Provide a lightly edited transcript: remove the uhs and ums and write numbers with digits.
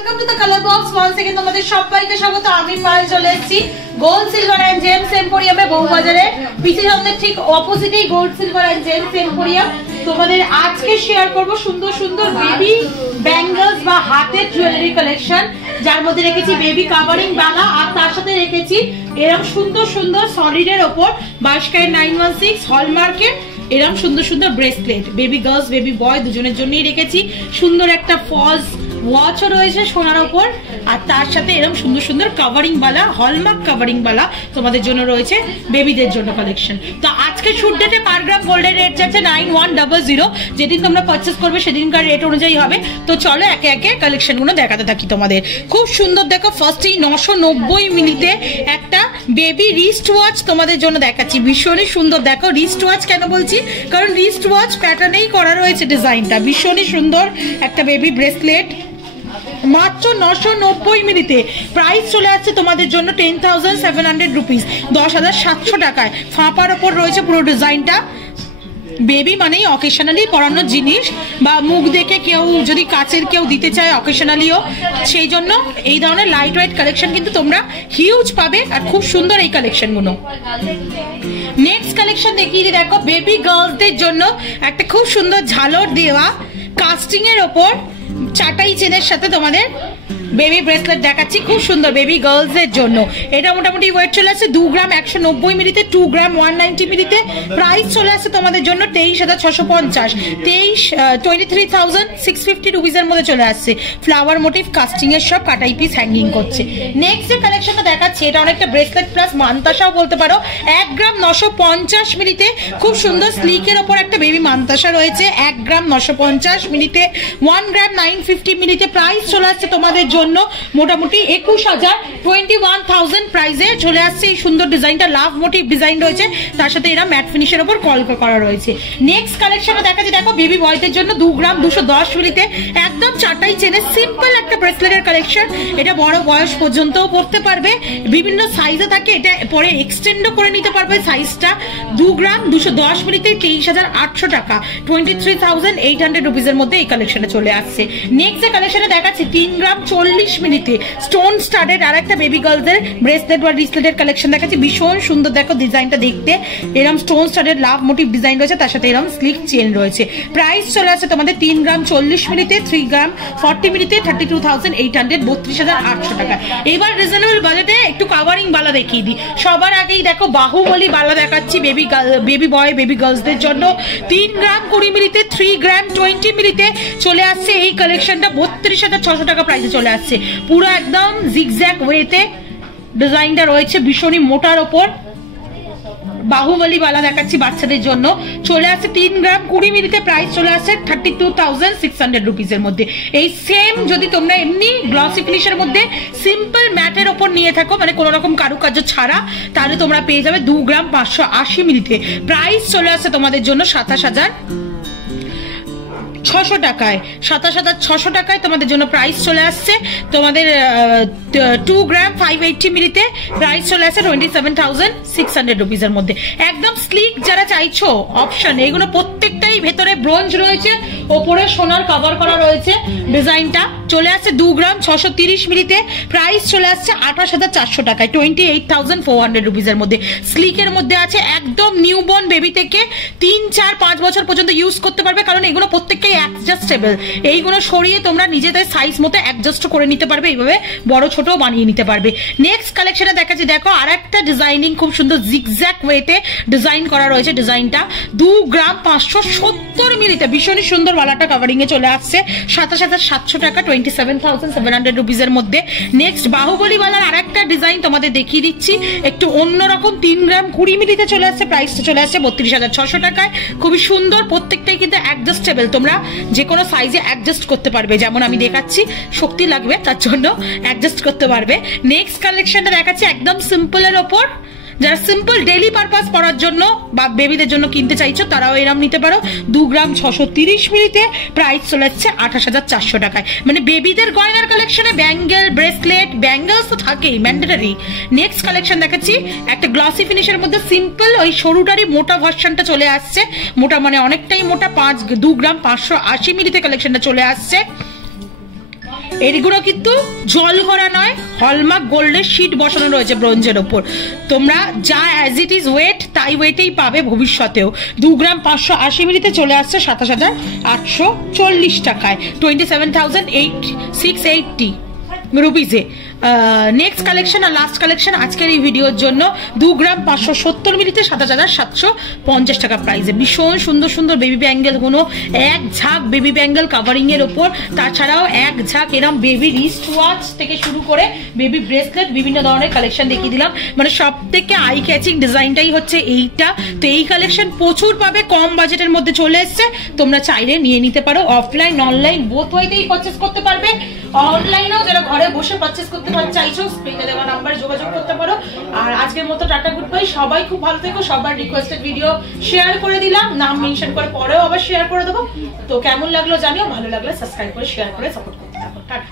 Welcome to the colour box. Once again তোমাদের সবাইকে স্বাগত। আমি পায়েল চলে এসেছি গোল্ড সিলভার এন্ড জেমস এম্পোরিয়ামে বউবাজারে, পিসি সামনে ঠিক অপোজিটেই gold silver and gems emporium. তোমাদের আজকে শেয়ার করব সুন্দর সুন্দর বেবি ব্যাঙ্গলস বা হাতের জুয়েলারি কালেকশন, যার মধ্যে রেখেছি বেবি কাভারিং বালা আর তার সাথে রেখেছি এরকম সুন্দর সুন্দর সলিডের ওপর 22 হলমার্কের এরকম সুন্দর সুন্দর ব্রেসলেট। বেবি গার্লস বেবি বয় দুজনের জন্যই রেখেছি। সুন্দর একটা ফলস ওয়াচও রয়েছে সোনার ওপর, আর তার সাথে এরকম সুন্দর সুন্দর কাভারিং বালা, হলমার্ক কাভারিং বালা তোমাদের জন্য রয়েছে বেবিদের জন্য কালেকশন। তো আজকে শুট ডেটে পার গ্রাম গোল্ডের রেট যাচ্ছে 9100। যেদিন তোমরা পারচেস করবে সেদিনকার রেট অনুযায়ী হবে। তো চলো একে একে কালেকশন গুলো দেখাতে থাকি তোমাদের। খুব সুন্দর দেখো, ফার্স্টেই 990 মিলিতে একটা বেবি রিস্ট ওয়াচ তোমাদের জন্য দেখাচ্ছি। ভীষণই সুন্দর দেখো। রিস্ট ওয়াচ কেন বলছি, কারণ রিস্ট ওয়াচ প্যাটার্নেই করা রয়েছে ডিজাইনটা। ভীষণই সুন্দর একটা বেবি ব্রেসলেট, মাত্র 990 মিলিতে। প্রাইস চলে আসছে তোমাদের জন্য 10,700 রুপিস, 10,700 টাকায়। ফাঁপার ওপর রয়েছে পুরো ডিজাইনটা। বেবি মানেই অকেশনালি পরানোর জিনিস, বা মুখ দেখে কেউ যদি কাচের কেউ দিতে চায় অকেশনালিও, সেই জন্য এই ধরনের লাইট ওয়েট কালেকশন কিন্তু তোমরা হিউজ পাবে, আর খুব সুন্দর এই কালেকশন গুলো। নেক্সট কালেকশন দেখিয়ে দিই। দেখো বেবি গার্লসদের জন্য একটা খুব সুন্দর ঝালর দেওয়া কাস্টিং এর ওপর চাটাই চেনের সাথে তোমাদের বেবি ব্রেসলেট দেখাচ্ছি, খুব সুন্দর বেবি গার্লস এর জন্য। এটা মোটামুটি ওয়েট চলে আসছে 2 গ্রাম 190 মিলিতে, 2 গ্রাম 190 মিলিতে। প্রাইস চলে আসছে তোমাদের জন্য 23,650, 23,650 রুপিসের মধ্যে চলে আসছে। ফ্লাওয়ার মোটিভ কাস্টিং এর সব কাটাই পিস হ্যাঙ্গিং করছে। নেক্সট যে কালেকশনটা দেখাচ্ছি এটা অনেকটা ব্রেসলেট প্লাস মান্তাসাও বলতে পারো। 1 গ্রাম 950 মিলিতে খুব সুন্দর স্লিকের ওপর একটা বেবি মান্তাসা রয়েছে। 1 গ্রাম 950 মিলিতে, 1 গ্রাম 950 মিলিতে। প্রাইস চলে আসছে তোমাদের জন্য মোটামুটি 21,000 প্রাইসে চলে আসছে এই সুন্দর ডিজাইনটা। লাভ মোটিভ ডিজাইন রয়েছে, তার সাথে এরা ম্যাট ফিনিশের উপর কলকা করা রয়েছে। নেক্সট কালেকশনে দেখাচ্ছি দেখো বেবি বয়দের জন্য 2 গ্রাম 210 মিলিতে একদম চাটাই চেনে সিম্পল একটা ব্রেসলেটের কালেকশন। এটা বড় বয়স পর্যন্তও পড়তে পারবে, বিভিন্ন সাইজে থাকে। এটা পরে এক্সটেন্ডও করে নিতে পারবে সাইজটা। 2 গ্রাম 210 মিলিতে 23,800 টাকা, 23,800 রুপিসের মধ্যে এই কালেকশনে চলে আসছে। নেক্সট যে কালেকশনে দেখাচ্ছি 3 গ্রাম 40 মিনিটে স্টোন স্টাডেড আর একটা বেবি গার্লসের ব্রেসলেট বা রিসলেটের কালেকশন দেখাচ্ছি। ভীষণ সুন্দর দেখো ডিজাইনটা দেখতে। এরকম স্টোন স্টাডেড লাভ মোটিভ ডিজাইন রয়েছে, তার সাথে এরকম স্লিক চেন রয়েছে। প্রাইস চলে আসছে তোমাদের 3 গ্রাম 40 মিনিটে, 3 গ্রাম 40 মিনিটে 32,800, 32,800 টাকা। এবার রিজনেবল বাজেটে একটু কাভারিং বালা দেখিয়ে দিই। সবার আগেই দেখো বাহুবলী বালা দেখাচ্ছি বেবি বয় বেবি গার্লসদের জন্য। 3 গ্রাম 20 মিনিটে, 3 গ্রাম 20 মিনিটে চলে আসছে এই কালেকশনটা। 32,600 টাকা প্রাইসে চলে আসছে। পুরো একদম জিগজ্যাগ ওয়েতে ডিজাইনটা রয়েছে, ভীষণই মোটার ওপর বাহুবলী বালা দেখাচ্ছি বাচ্চাদের জন্য। চলে আসছে 3 গ্রাম 20 মিনিটে। প্রাইস চলে আসছে 32,600 রুপিসের মধ্যে। এই সেম যদি তোমরা এমনি গ্লসি ফিনিশের মধ্যে সিম্পল ম্যাটের ওপর নিয়ে থাকো, মানে কোনো রকম কারুকার্য ছাড়া, তাহলে তোমরা পেয়ে যাবে 2 গ্রাম 580 মিনিটে। প্রাইস চলে আসছে তোমাদের জন্য 27,600 টাকায়। 27,600 টাকায় তোমাদের জন্য প্রাইস চলে আসছে। তোমাদের 2 গ্রাম 580 মিলিতে প্রাইস চলে আসছে 27,600 রুপিসের মধ্যে। একদম স্লিক যারা চাইছো অপশন, এগুলো প্রত্যেকটাই ভেতরে ব্রোঞ্জ রয়েছে, ওপরে সোনার কভার করা রয়েছে। ডিজাইনটা চলে আসছে 2 গ্রাম 630 মিলিতে। প্রাইস চলে আসছে 28,400 টাকায়, 28,400 রুপিসের মধ্যে। স্লিকের মধ্যে আছে, একদম নিউবর্ন বেবি থেকে 3, 4, 5 বছর পর্যন্ত ইউজ করতে পারবে, কারণ এগুলো প্রত্যেকটাই অ্যাডজাস্টেবল। এইগুলো সরিয়ে তোমরা নিজেদের সাইজ মতো অ্যাডজাস্ট করে নিতে পারবে, এইভাবে বড় ছোট বানিয়ে নিতে পারবে। নেক্সট কালেকশনে দেখাচ্ছি দেখো আর একটা ডিজাইনিং খুব সুন্দর জিগজ্যাগ ওয়েতে ডিজাইন করা রয়েছে। ডিজাইনটা 2 গ্রাম 570 মিলিতে ভীষণই সুন্দর বালাটা কাভারিং এ চলে আসছে। 27,700 টাকা, 27,700 রুপিসের মধ্যে। নেক্সট বাহুবলী বালার আর একটা ডিজাইন তোমাদের দেখিয়ে দিচ্ছি, একটু অন্যরকম। 3 গ্রাম 20 মিলিতে চলে আসছে। প্রাইসটা চলে আসছে 32,600 টাকায়। খুবই সুন্দর, প্রত্যেকটাই কিন্তু অ্যাডজাস্টেবল, তোমরা যে কোনো সাইজে অ্যাডজাস্ট করতে পারবে। যেমন আমি দেখাচ্ছি, শক্তি লাগবে তার জন্য অ্যাডজাস্ট করতে পারবে। নেক্সট কালেকশনটা দেখাচ্ছি একদম সিম্পলের ওপর। যারা সিম্পল ডেইলি পারপাস পরার জন্য বা বেবিদের জন্য কিনতে চাইছো তারাও এরম নিতে পারো। 2 গ্রাম 630 মিলিতে প্রাইস চলে যাচ্ছে 28,400 টাকায়। মানে বেবিদের গয়নার কালেকশনে ব্যাঙ্গেল, ব্রেসলেট, ব্যাঙ্গেলস তো থাকেই ম্যান্ডেটরি। নেক্সট কালেকশন দেখাচ্ছি একটা গ্লসি ফিনিশের মধ্যে সিম্পল ওই সরুটারই মোটা ভার্সনটা চলে আসছে। মোটা মানে অনেকটাই মোটা, 2 গ্রাম 580 মিলিতে কালেকশনটা চলে আসছে। এইগুলো কিন্তু জল ভরা নয়, হলমার্ক গোল্ডের শীট বসানো রয়েছে ব্রোঞ্জের ওপর। তোমরা যা অ্যাজ ইট ইজ ওয়েট তাই ওয়েটেই পাবে ভবিষ্যতেও। 2 গ্রাম 580 মিলিতে চলে আসছে 27,840 টাকায়, 27,680 রুপিজে। নেক্সট কালেকশন আর লাস্ট কালেকশন আজকের এই ভিডিওর জন্য 2 গ্রাম 570 মিলিতে 27,750 টাকা প্রাইসে। ভীষণ সুন্দর সুন্দর বেবি ব্যাঙ্গেল গুলো, এক ঝাঁক বেবি ব্যাঙ্গেল কাভারিং এর ওপর, তাছাড়াও এক ঝাঁক এরম বেবি রিস্ট ওয়াচ থেকে শুরু করে বেবি ব্রেসলেট বিভিন্ন ধরনের কালেকশন দেখিয়ে দিলাম। মানে সব থেকে আই ক্যাচিং ডিজাইনটাই হচ্ছে এইটা। তো এই কালেকশন প্রচুর পাবে, কম বাজেটের মধ্যে চলে এসছে। তোমরা চাইলে নিয়ে নিতে পারো, অফলাইন অনলাইন বোথ ওয়েতেই পারচেস করতে পারবে। অনলাইনেও যারা ঘরে বসে পারচেস করতে চাইছো স্ক্রিনে দেওয়া নাম্বারে যোগাযোগ করতে পারো। আর আজকের মতো টাটা গুড বাই, সবাই খুব ভালো থেকো। সবার রিকোয়েস্টেড ভিডিও শেয়ার করে দিলাম, নাম মেনশন করে পরেও আবার শেয়ার করে দেবো। তো কেমন লাগলো জানিও, ভালো লাগলে সাবস্ক্রাইব করে শেয়ার করে সাপোর্ট করতে থাকো। টাটা।